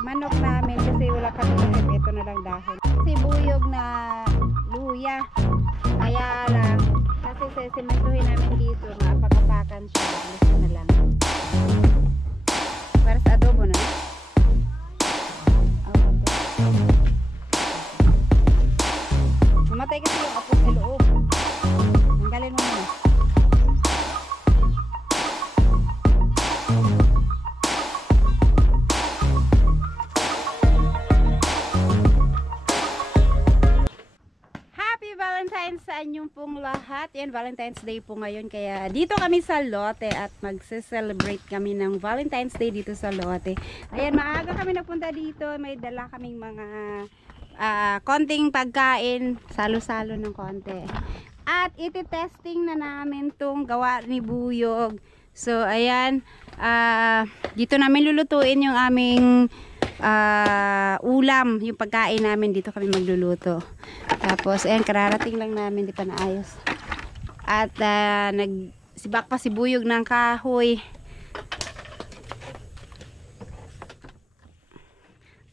manok namin kasi wala kami manok. Ito na lang dahon. Sibuyog na luya. Kaya lang, kasi sesimentuhin namin dito, mapakapakan siya. Gusto na lang. Para sa adobo na. Mamatay kasi yung apo sa loob. Tanggalin mo muna. Happy Valentine's sa inyong pong lahat. Yan, Valentine's Day po ngayon. Kaya dito kami sa Lotte at magse-celebrate kami ng Valentine's Day dito sa Lotte. Ayan, maaga kami nagpunta dito. May dala kaming mga konting pagkain, salo-salo ng konti. At iti-testing na namin tong gawa ni Buyog. So ayan, dito namin lulutuin yung aming ulam, yung pagkain namin. Dito kami magluluto. Tapos ayan, kararating lang namin, di pa naayos. At nagsibak pa si Buyog ng kahoy.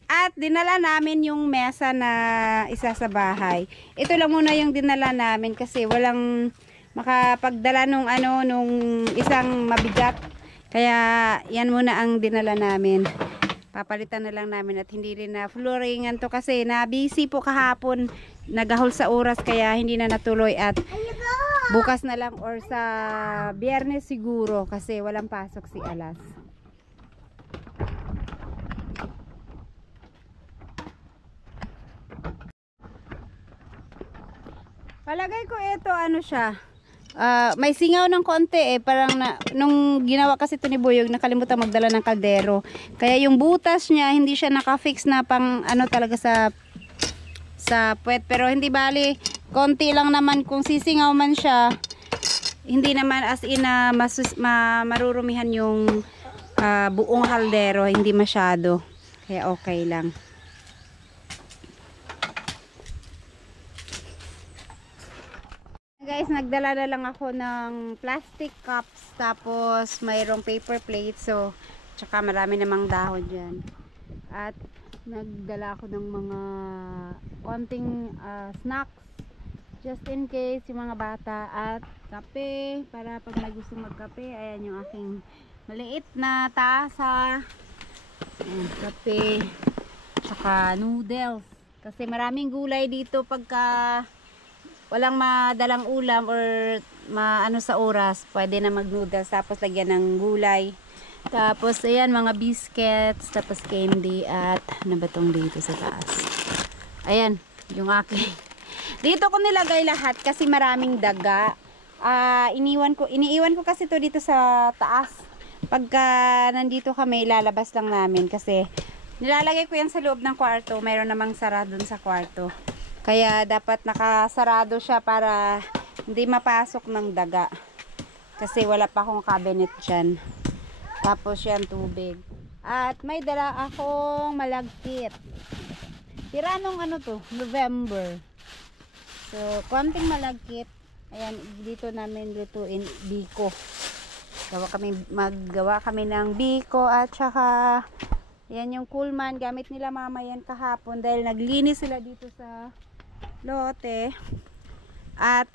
At dinala namin yung mesa na isa sa bahay. Ito lang muna yung dinala namin kasi walang makapagdala nung isang mabigat. Kaya yan muna ang dinala namin. Papalitan na lang namin at hindi rin na flooringan to kasi na busy po kahapon. Nagahol sa oras kaya hindi na natuloy at bukas na lang or sa Biyernes siguro kasi walang pasok si Alas. Palagay ko ito ano siya. May singaw ng konti parang nung ginawa kasi ito ni Buyog nakalimutan magdala ng kaldero. Kaya yung butas niya hindi siya naka-fix na pang talaga sa puwet, pero hindi bali konti lang naman kung sisingaw man siya. Hindi naman as in marurumihan yung buong kaldero, hindi masyado. Kaya okay lang. Guys, nagdala na lang ako ng plastic cups, tapos mayroong paper plates, so tsaka marami namang dahon dyan. At nagdala ako ng mga konting snacks just in case yung mga bata, at kape para pag may gusto magkape. Ayan yung aking maliit na tasa. Ayan, kape tsaka noodles kasi maraming gulay dito pagka walang madalang ulam or sa oras, pwede na mag noodles tapos lagyan ng gulay. Tapos ayan, mga biscuits, tapos candy, at ano ba tong dito sa taas? Ayan, yung aking dito ko nilagay lahat kasi maraming daga. Iniiwan ko kasi to dito sa taas. Pagka nandito kami, lalabas lang namin kasi nilalagay ko yan sa loob ng kwarto. Mayroon namang sara dun sa kwarto. Kaya dapat nakasarado siya para hindi mapasok ng daga. Kasi wala pa akong cabinet dyan. Tapos yan, tubig. At may dala akong malagkit. Tira nung November. So, konting malagkit. Ayan, dito namin lutuin biko. Maggawa kami ng biko at saka yan yung Coolman. Gamit nila mama yan kahapon dahil naglinis sila dito sa Lotte. At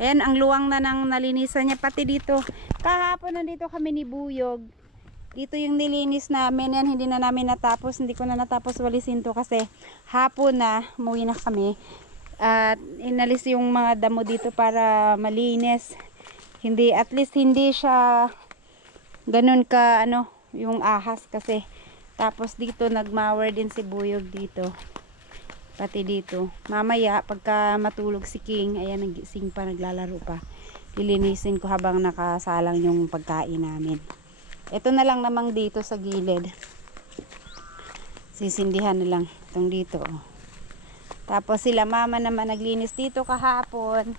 ayan, ang luwang na nang nalinisan niya. Pati dito kahapon nandito kami ni Buyog. Dito yung nilinis namin. Yan, hindi na namin natapos. Hindi ko na natapos walisin to kasi hapon na umuwi na kami. At inalis yung mga damo dito para malinis. At least hindi siya ganun ka yung ahas kasi. Tapos dito nagmower din si Buyog dito. Pati dito. Mamaya pagka matulog si King, ayan, nagising pa, naglalaro pa. Lilinisin ko habang nakasalang yung pagkain namin. Ito na lang namang dito sa gilid. Sisindihan na lang itong dito. Tapos sila mama naman naglinis dito kahapon.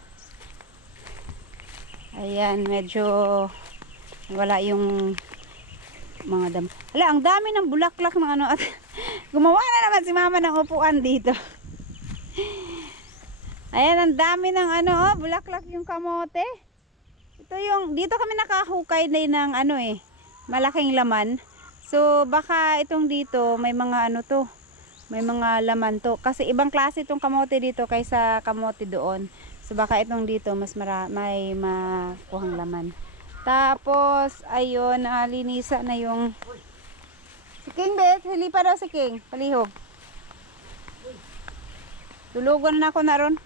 Ayan, medyo wala yung mga dam. Hala, ang dami ng bulaklak ng at gumawa na naman si mama ng upuan dito. Ayan, ang dami ng bulaklak yung kamote. Ito yung, dito kami nakahukay na ng malaking laman. So baka itong dito may mga ano to, may mga laman to. Kasi ibang klase itong kamote dito kaysa kamote doon. So baka itong dito mas may makuhang laman. Tapos ayun, linisa na yung si King Bet, hili pa daw si King, palihog. Tulugan na ako na ron.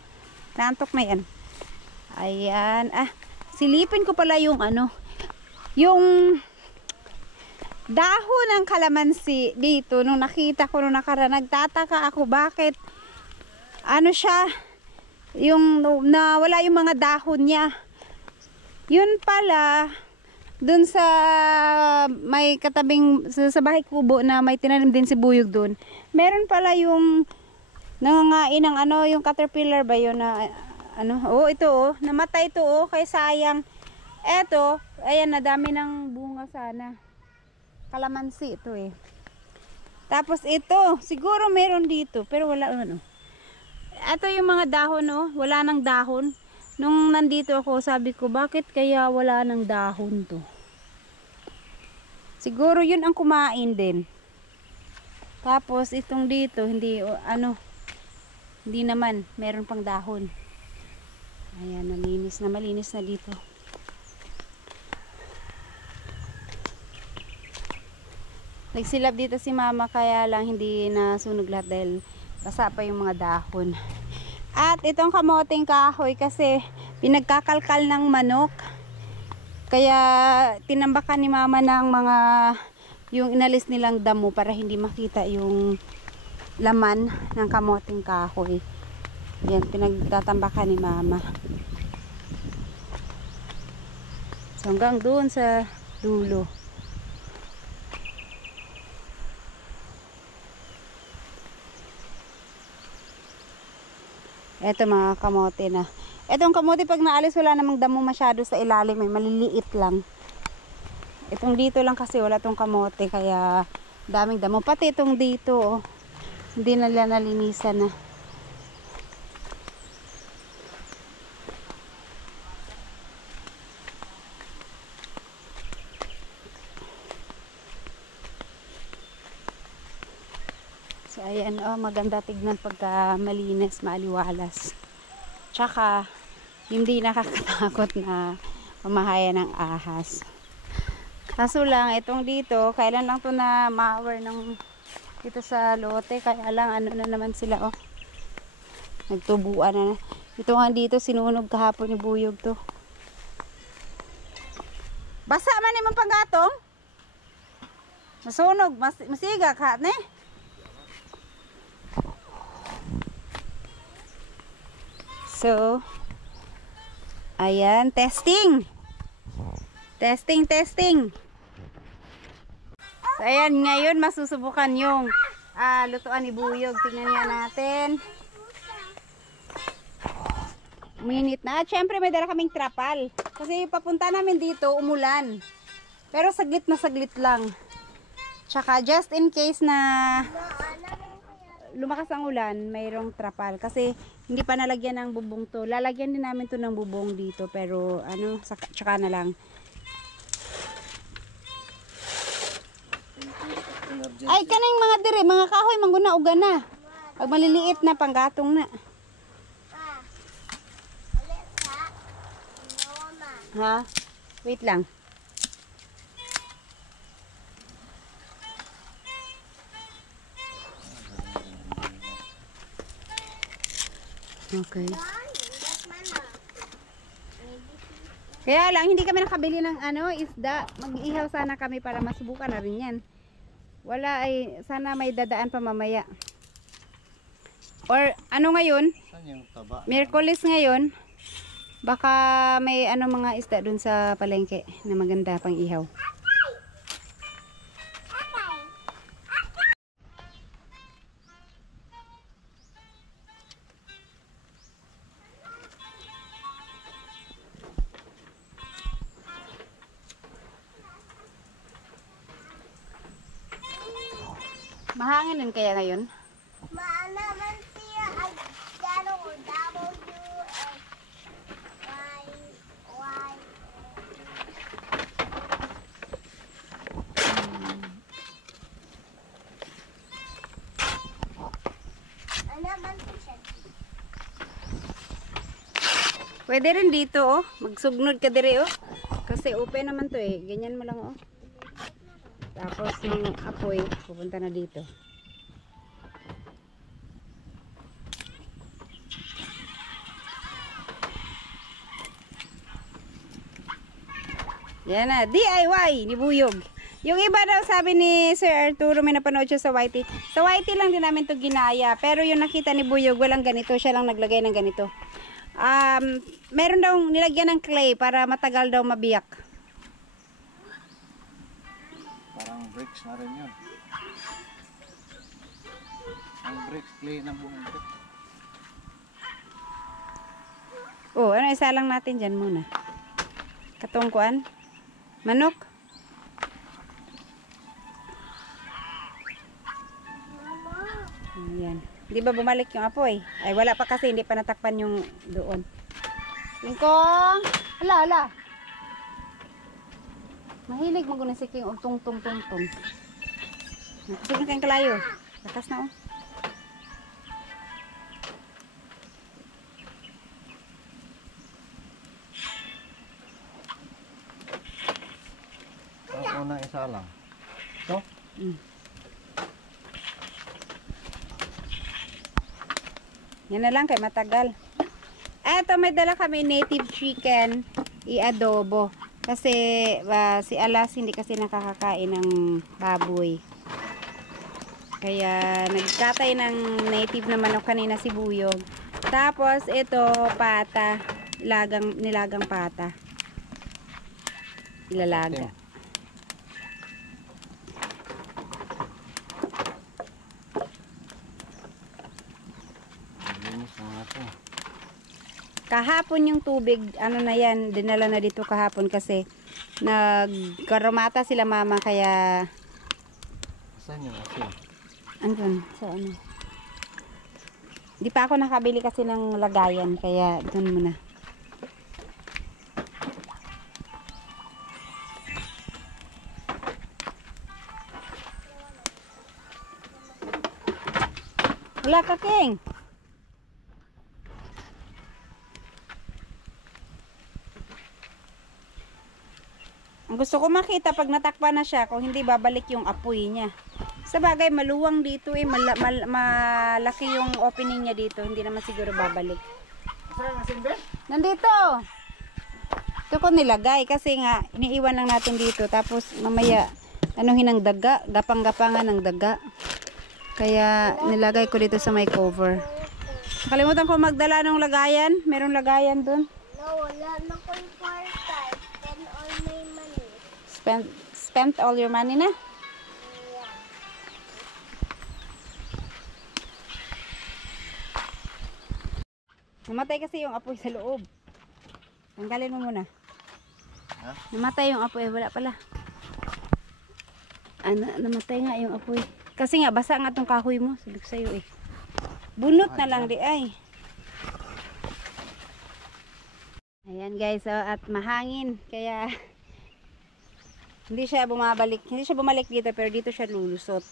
Naantok na yan. Ayan, silipin ko pala yung ano, yung dahon ng kalamansi dito. Nung nakita ko nung nakaraan, nagtataka ako bakit ano siya, yung nawala yung mga dahon niya. Yun pala dun sa may katabing sa bahay kubo na may tinanim din si Buyog dun, meron pala yung nangangain ng ano, yung caterpillar ba yun na ano, ito namatay ito kaya sayang. Eto, ayan, nadami ng bunga sana. Kalamansi ito Tapos ito, siguro meron dito, pero wala ano. Ito yung mga dahon wala nang dahon. Nung nandito ako, sabi ko, bakit kaya wala nang dahon to? Siguro yun ang kumain din. Tapos itong dito, hindi hindi naman, meron pang dahon. Ayan, malinis na dito. Nagsilap dito si mama kaya lang hindi nasunog lahat dahil basa pa yung mga dahon. At itong kamoting kahoy kasi pinagkakalkal ng manok. Kaya tinambakan ni mama ng mga yung inalis nilang damo para hindi makita yung laman ng kamoting kahoy. Yan, pinagtatambakan ni mama. So hanggang doon sa dulo. Eto mga kamote na. Etong kamote pag naalis wala namang damo masyado sa ilalim, may maliliit lang. Itong dito lang kasi wala tong kamote kaya daming damo. Pati itong dito hindi na nalinisan na. So ayan maganda tignan pagka malinis, maaliwalas. Tsaka hindi nakakatakot na mamahaya ng ahas. Kaso lang itong dito, kailan lang to na ma-hour ng dito sa lote, kaya lang ano na naman sila nagtubuan na. Ito nga dito sinunog kahapon ni Buyog to. Basa man ni mong panggatong? Masunog, masiga ka ne? So, ayan, testing. Testing. So, ayan, ngayon masusubukan yung lutuan ni Buyog. Tingnan niya natin. Minute na. At syempre may dala kaming trapal. Kasi papunta namin dito, umulan. Pero saglit na saglit lang. Tsaka just in case na lumakas ang ulan, mayroong trapal. Kasi hindi pa nalagyan ng bubong to. Lalagyan din namin to ng bubong dito. Pero tsaka na lang. Ay, kanang mga dire, mga kahoy, mangguna uga na. Pag maliliit na, panggatong na. Ha? Wait lang. Okay. Kaya lang, hindi kami nakabili ng isda. Mag-ihaw sana kami para masubukan na rin yan. Wala sana may dadaan pa mamaya. Or ngayon? Miyerkules ngayon. Baka may mga isda dun sa palengke na maganda pang ihaw. Mahangin din kaya ngayon? Naman siya ay naman po siya. Pwede rin dito, oh. Magsugnod ka dire, oh. Kasi open naman to, eh. Ganyan mo lang, oh. Tapos yung apoy, pupunta na dito. Yan na, DIY ni Buyog. Yung iba daw sabi ni Sir Arturo, may napanood siya sa YT. Sa YT lang din namin to ginaya. Pero yung nakita ni Buyog, walang ganito. Siya lang naglagay ng ganito. Meron daw nilagyan ng clay para matagal daw mabiyak. Parang bricks na rin yun. Ang bricks, clay na buong bricks. Oh, ano isa lang natin dyan muna. Katungkuan. Manok. Ayan. Di ba bumalik yung apoy? Ay, wala pa kasi. Hindi pa natakpan yung doon. Tingkong! Ala, ala. Mahilig mo guna si King. Tung, tung, tung, tung. Sige na kayong kalayo. Lakas na, oh. Ang unang isa lang. Ito? Yan na lang kay matagal. Eto, may dala kami native chicken i-adobo. Kasi si Alas hindi kasi nakakakain ng baboy. Kaya nagkatay ng native na manok kanina si Buyog. Tapos ito pata, nilagang pata. Ilalaga. Linis na nga ito. Kahapon yung tubig, ano na yan, dinala na dito kahapon kasi nagkarumata sila mama kaya Saan yung asin? andun, sa ano. Di pa ako nakabili kasi ng lagayan kaya dun muna. Wala ka, King. Ang gusto ko makita pag natakpan na siya, kung hindi babalik yung apoy niya. Sa bagay, maluwang dito eh. Malaki yung opening niya dito. Hindi naman siguro babalik. Saan ang asin, Ben? Nandito! Ito ko nilagay kasi nga, iniiwan lang natin dito. Tapos mamaya, anuhin ng daga. Gapang-gapangan ng daga. Kaya nilagay ko dito sa may cover. Nakalimutan ko magdala ng lagayan. Merong lagayan dun. No, wala na ko yung kwarta. Spend all my money. Spent all your money na? Yeah. Namatay kasi yung apoy sa loob. Tanggalin mo muna. Ha? Namatay yung apoy. Wala pala. Namatay nga yung apoy. Kasi nga, basa nga tong kahoy mo. Sabi ko sa'yo eh. Bunot na lang di ay. Ayan guys, so, at mahangin. Kaya, hindi siya bumabalik. Hindi siya bumalik dito, pero dito siya lulusot.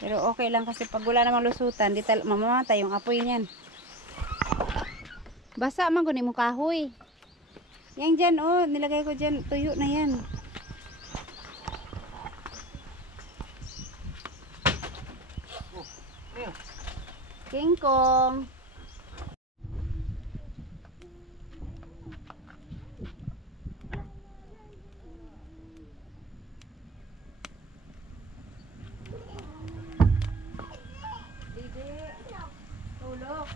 Pero okay lang kasi pag wala namang lusutan, mamamatay yung apoy niyan. Basa man kunin mo kahoy. Yang dyan, oh, nilagay ko dyan. Tuyo na yan. King Kong. Tulog.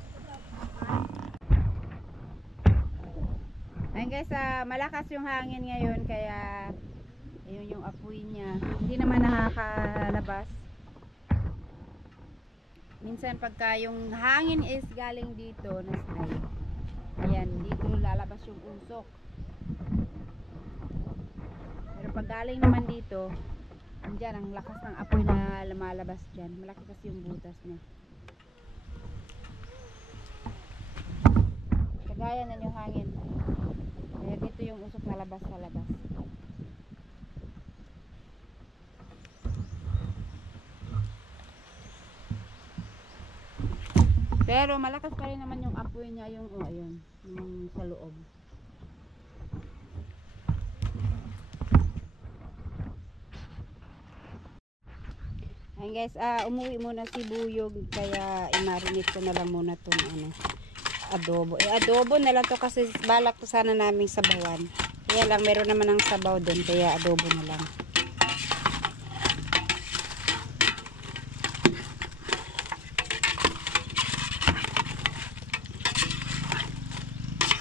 Ayun guys, malakas yung hangin ngayon kaya ayun yung apoy niya. Hindi naman nakakalabas. Minsan pagka yung hangin is galing dito na side. Ayan, dito lalabas yung usok. Pero pag galing naman dito, andyan ang lakas ng apoy na lumalabas dyan. Malaki kasi yung butas niya. Kagaya na yung hangin. Kaya dito yung usok na labas sa labas. Pero malakas pa rin naman yung apoy niya, yung ayun, yung sa loob. Ayun guys, umuwi muna si Buyog kaya i-marinate ko na lang muna tong adobo. Adobo na lang to kasi balak ko sana naming sabawan. Kaya lang meron naman ng sabaw doon kaya adobo na lang.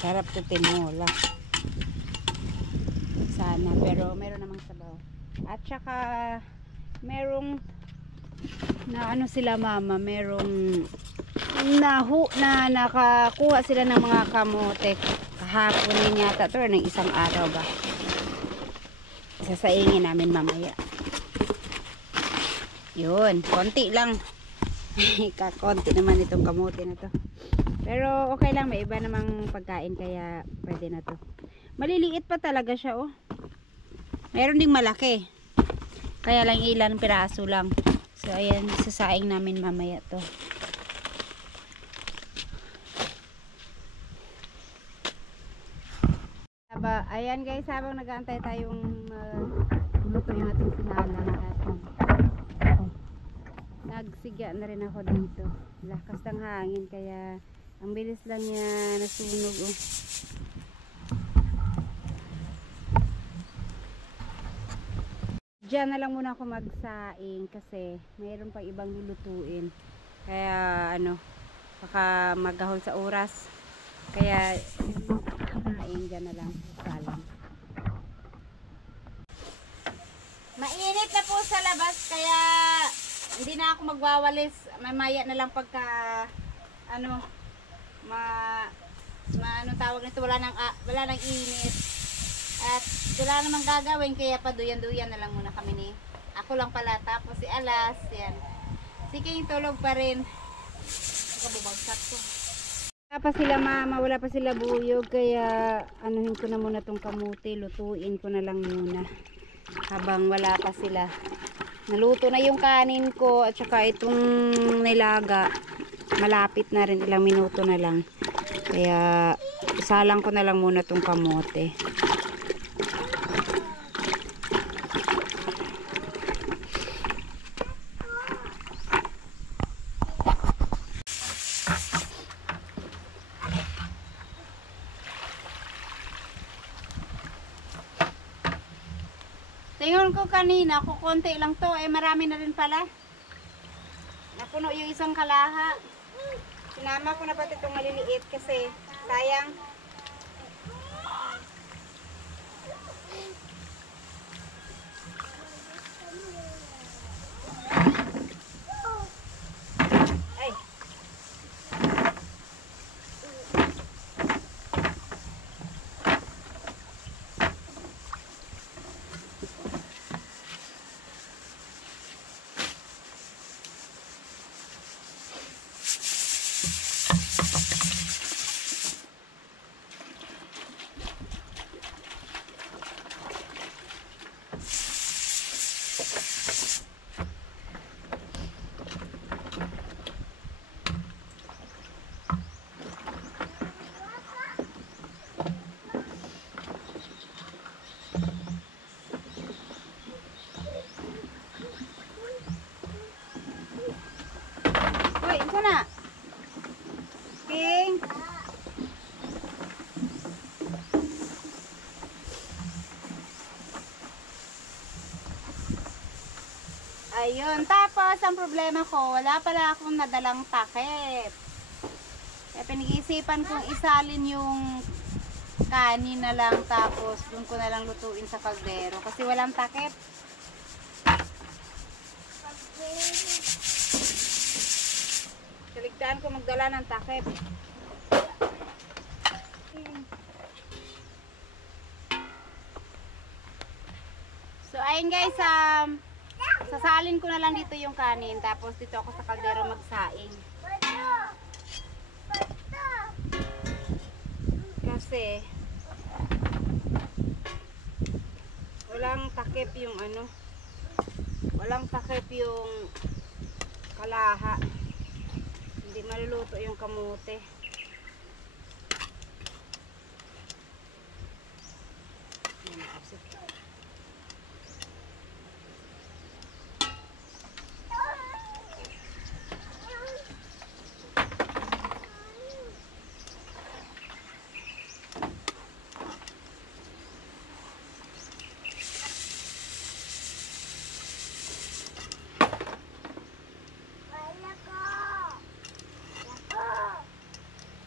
Sarap to tinola. Sana pero meron namang sabaw. At saka merong na sila mama, merong na nakakuha sila ng mga kamote kahapon din yata to, ng isang araw ba. Sasaingin namin mamaya. Yun, konti lang. Kakonti naman itong kamote na to. Pero okay lang, may iba namang pagkain kaya pwede na to. Maliliit pa talaga siya oh. Meron ding malaki. Kaya lang ilan piraso lang. So ayan, sasaing namin mamaya to. Ayan guys, habang nag-aantay tayong luto yung ating sinalang at nagsiga na rin ako dito. Lakas ng hangin kaya ang bilis lang niya nasunog oh. Diyan na lang muna ako magsaing kasi mayroon pang ibang lulutuin. Kaya baka maghahol sa oras. Kaya saing diyan na lang salang. Mainit na po sa labas kaya hindi na ako magwawalis. Mamaya na lang pagka tawag nito, wala nang init. At wala namang gagawin kaya paduyan-duyan na lang muna kami ni. Ako lang pala tapos si Alas, yan. Si King tulog pa rin. Kabubagsak ko. Wala pa sila mama, wala pa sila Buyog kaya anuhin ko na muna tong kamuti, lutuin ko na lang muna. Habang wala pa sila. Naluto na yung kanin ko at saka itong nilaga. Malapit na rin, ilang minuto na lang. Kaya isalang ko na lang muna tong kamote. Tingnan ko kanina, kukunti lang to, marami na rin pala. Napuno yung isang kalaha. Sinama ko na pati itong maliliit kasi sayang. Ay. Na. King. Ayun, tapos ang problema ko, wala pala akong nadalang takip. Kaya pinag-iisipan kong isalin yung kanin na lang tapos doon ko na lang lutuin sa kaldero kasi walang takip. Kaligtaan ko magdala ng takip. So ayun guys, sasalin ko na lang dito yung kanin tapos dito ako sa kaldero magsaing. Kasi walang takip yung walang takip yung kalaha. Hindi maluluto yung kamote. Yan, nakapsit.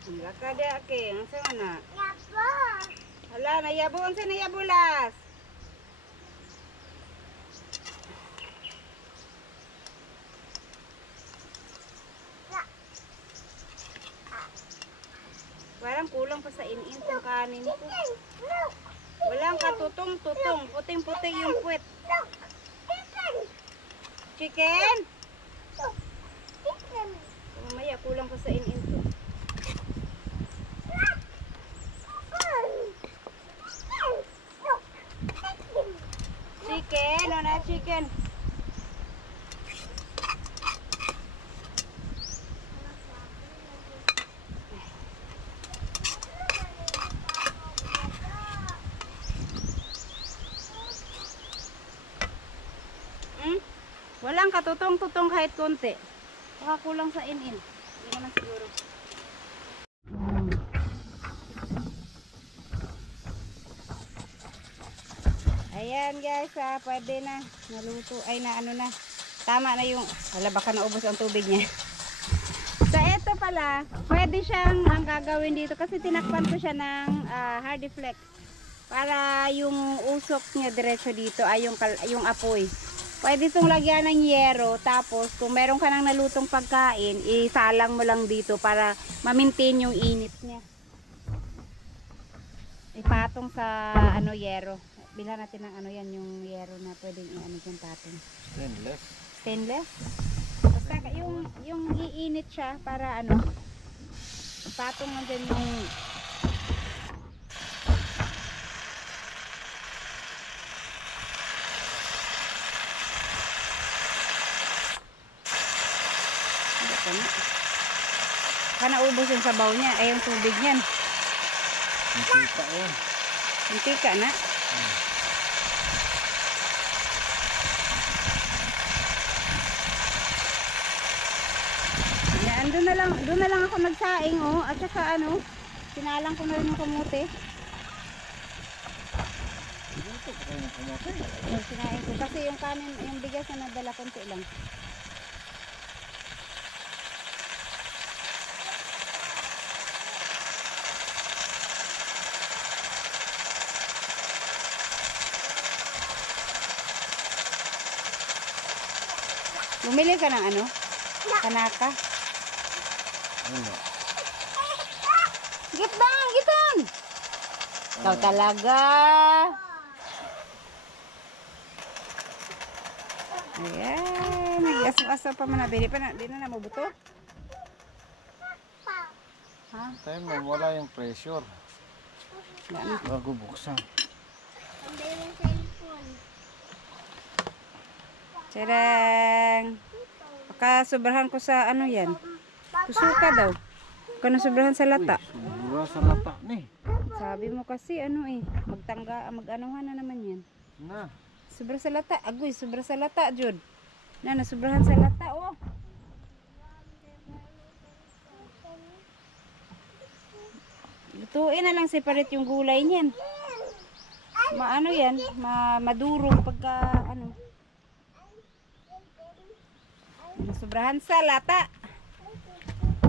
Ang kada ke, ang sa mana? Hala, nayabo, ang sa nayabulas. Parang kulang pa sa inin tong kanin ko. Walang katutong-tutong, puting-puti yung puwet. Chicken? Mamaya kulang pa sa inin to. Chicken, o na chicken. Walang katutong-tutong kahit konti. Baka kulang sa inin. Hindi naman siguro. Ayan guys, pwede na. Naluto. Ay na ano na. Tama na yung, wala baka naubos ang tubig niya. Sa ito pala, pwede siyang, ang gagawin dito kasi tinakpan ko siya ng hardy flex. Para yung usok niya diretso dito ay yung apoy. Pwede itong lagyan ng yero, tapos kung meron ka nang nalutong pagkain, isalang mo lang dito para ma-maintain yung init niya. Ipatong sa yero. Bilhan natin ng yan, yung yero na pwedeng dyan patong. Stainless. Stainless? Basta yung iinit siya para patong mo dyan yung naubos yung sabaw niya, ay yung tubig niyan. Mantika yun. Mantika na. Yan, doon na lang ako nagsaing at saka sinalang ko na rin yung kamote. Dito pa kayo ng kamote. Sinaing ko kasi yung kanin, yung bigas na nadala konti lang. Bumili ka ng kanaka. Ano? Gitbang, gitan! Ikaw talaga. Ayan. Nag-aso-aso pa man. Di na mabuto. Ha? Tayo wala yung pressure. Yan. Bago buksan. Sarang. Baka sobrahan ko sa yan. Kusuka daw. Baka nasobrahan sa lata. Sobra sa lata ni. Sabi mo kasi mag-anuhan na naman yan. Na. Sobra sa lata. Agoy, sobra sa lata, Jud. Nasobrahan sa lata, Lutuin na lang separate yung gulay niyan. Yan, madurog pagka Nasobrahan sa lata.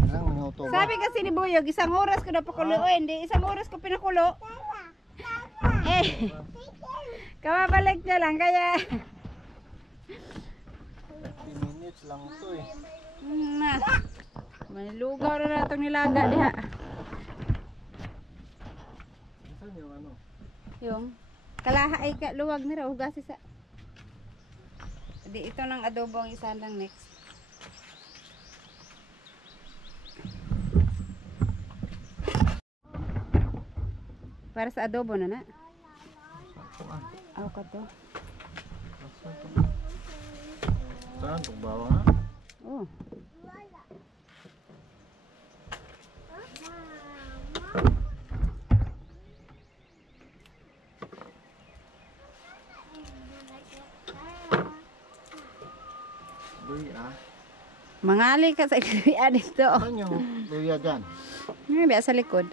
Ilang minuto ba? Sabi kasi ni Buyog, 1 oras ko na pakulo. Hindi, 1 oras ko pinakulo. Kamabalik niya lang, kaya 30 minutes lang ito may lugaw na itong nilaga diha. Saan yung Yung kalaha ay luwag na raw, hugasi sa ito ng adobo ang isa lang next. Para sa adobo na. Aw ka to. Saan? Pagbawa nga? Luya. Mangali ka sa luya dito. Saan yung luya dyan? Nga biya sa likod.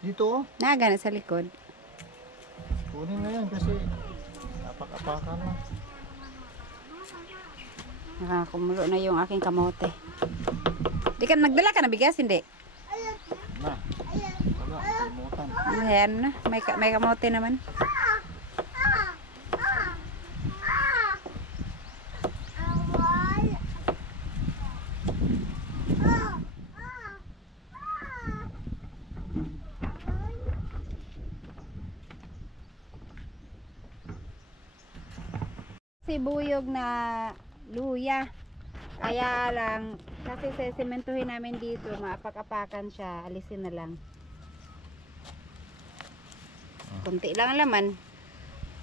Dito oh. Naga na sa likod. Kunin na yan kasi apak-apakan na. Nakakumulo na yung aking kamote. Di ka nagdala ka na bigas, hindi? Na. Wala, kalimutan. Ayan na, may kamote naman. Sibuyog na luya. Kaya lang, kasi sementuhin namin dito, maapak-apakan siya, alisin na lang. Kunti lang ang laman.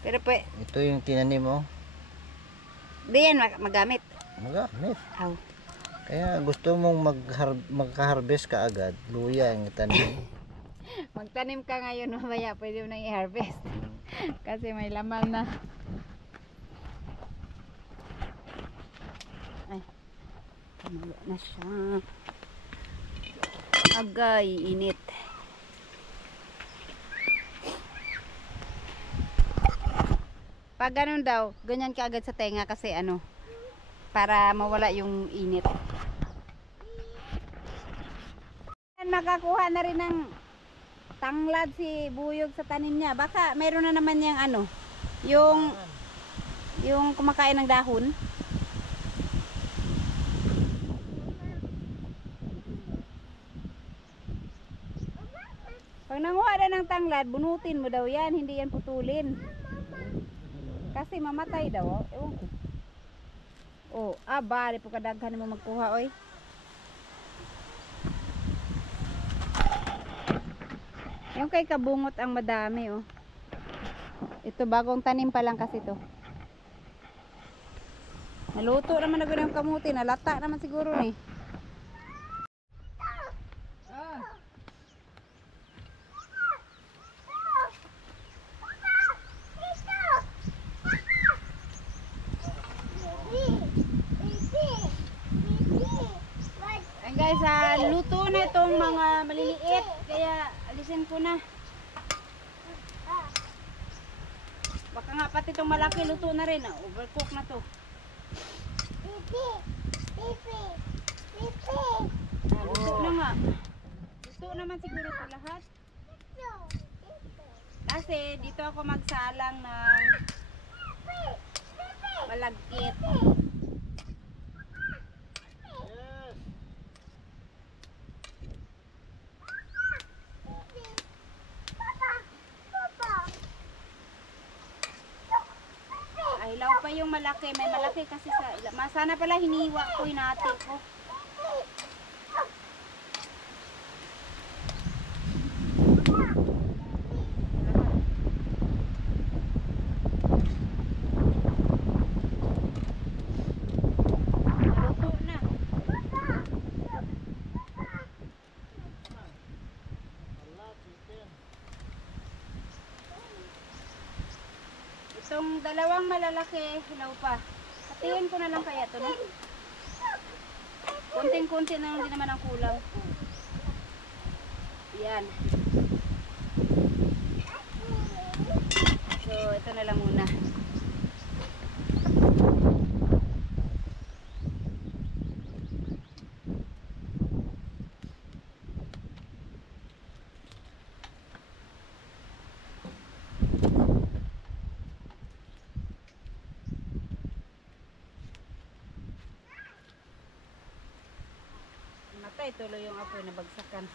Pero Ito yung tinanim mo. di yan magamit. Magamit. Aw. Kaya gusto mong magka-harvest ka agad, luya ang itanim. Magtanim ka ngayon, mamaya pwede mo nang i-harvest. Kasi may laman na. Ay, tumulo na siya. Agay, init. Pag ganun daw, ganyan ka agad sa tenga kasi ano, para mawala yung init. Nakakuha na rin ng tanglad si Buyog sa tanim niya. Baka mayroon na naman yung ano, yung kumakain ng dahon. Pag nanguha na ng tanglad, bunutin mo daw yan, hindi yan putulin. Kasi mamatay daw, oh. Ewan ko. Oh, bali po kadaghan mo magkuha, oy. Yung kay kabungot ang madami, oh. Ito bagong tanim pa lang kasi to. Naluto naman na yung kamuti, nalata naman siguro ni. Guys, luto na itong mga maliliit, kaya alisin ko na. Baka nga pati itong malaki luto na rin, overcook na to. Luto na nga. Luto naman siguro ito lahat. Kasi dito ako magsalang ng malagkit. Hilaw pa yung malaki. May malaki kasi sa... Sana pala hiniwa ko, hinati ko. Naluto na. Itong dalawang malalaki, hilaw pa. Hatiin ko na lang kaya ito, no? Kunting-kunti na lang din naman ang kulang. Yan. So, ito na lang muna. Matay tuloy yung apoy na bagsakan.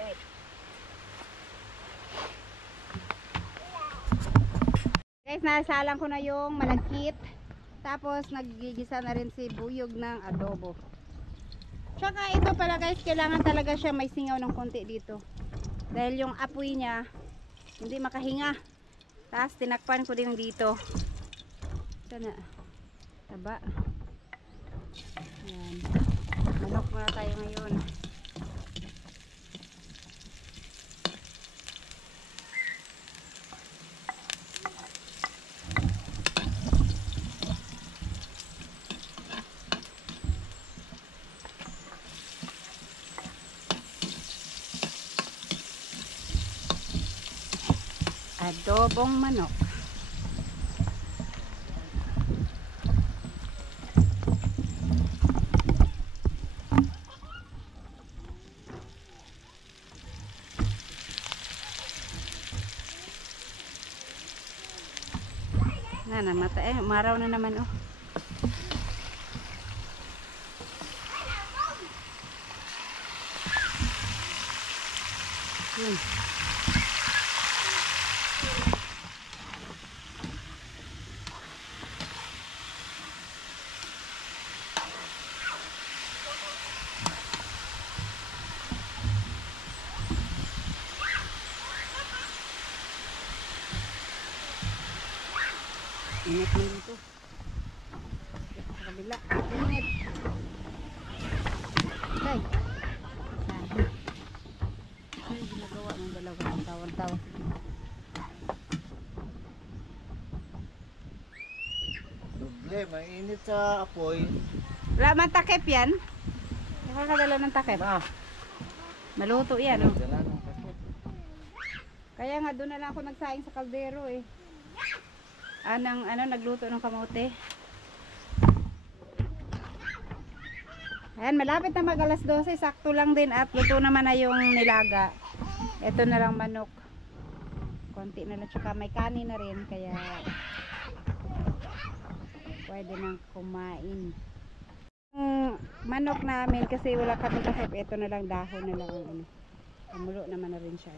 Okay. Guys, nasalang ko na yung malagkit. Tapos naggigisa na rin si Buyog ng adobo. Tsaka ito pala guys, kailangan talaga siya may singaw ng konti dito. Dahil yung apoy niya hindi makahinga. Tapos tinakpan ko din dito. Sana taba. Yan. Manok muna tayo ngayon. Adobong manok. Namata umaraw na naman oh. Yun. Ingat mo dito. Sa kabila. Ingat. Okay. Ay, ginagawa ng dalawa ng tawan-tawa. Doble, mainit sa apoy. Wala man takip yan. Nakakadala ng takip. Ma, Maluto yan oh. dala ng takot. Kaya nga doon na lang ako nagsaing sa kaldero eh. Nagluto ng kamote. Ayan, malapit na mag alas 12. Sakto lang din at luto naman na yung nilaga. Ito na lang manok. Konti na lang. Tsaka may kanin na rin. Kaya pwede nang kumain. Manok namin kasi wala kami kasap. Ito na lang dahon na lang. Tumulo naman na rin siya.